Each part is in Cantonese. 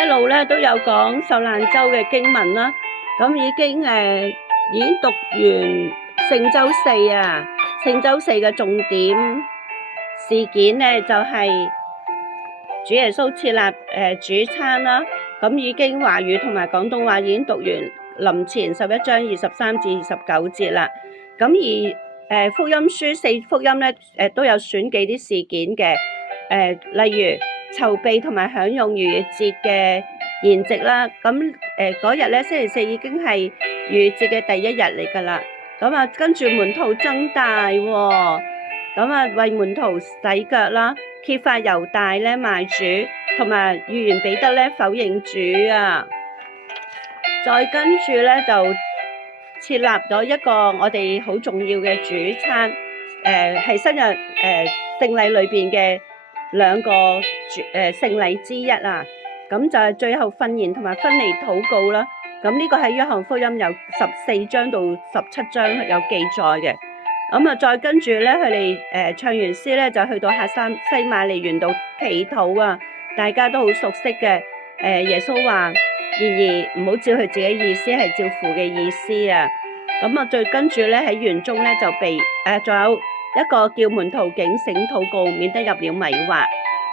一路咧都有講受難週嘅經文啦，咁已經讀完聖週四啊，聖週四嘅重點事件咧就係主耶穌設立主餐啦，咁已經華語同埋廣東話已經讀完林前11章23至29節啦，咁而福音書4福音咧都有選幾啲事件嘅，例如籌備同埋享用逾越節嘅筵席啦，咁嗰日咧星期四已經係逾越節嘅第一日嚟噶啦，咁啊跟住門徒爭大喎，咁啊為門徒洗腳啦，揭發猶大咧賣主，同埋預言彼得咧否認主啊，再跟住咧就設立咗一個我哋好重要嘅主餐，係新約聖禮裏邊嘅兩個聖禮之一啊，咁就係最後訓言同埋分離禱告啦。咁呢個喺約翰福音有14章到17章有記載嘅。咁啊，再跟住咧，佢哋唱完詩咧，就去到客西馬尼園度祈禱啊。大家都好熟悉嘅。耶穌話：然而唔好照佢自己意思，係照父嘅意思啊。咁啊，再跟住咧喺園中咧就被仲有一個叫門徒警醒禱告，免得入了迷惑。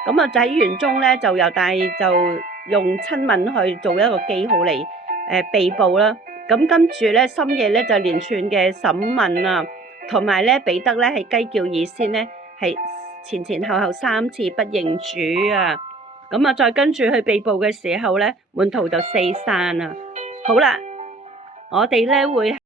咁啊，就喺園中咧就猶大就用親吻去做一個記號嚟被捕啦。咁跟住咧深夜咧就連串嘅審問啊，同埋咧彼得咧係雞叫以先咧係前後後3次不認主啊。咁啊，再跟住去被捕嘅時候咧，門徒就四散啊。好啦，我哋咧會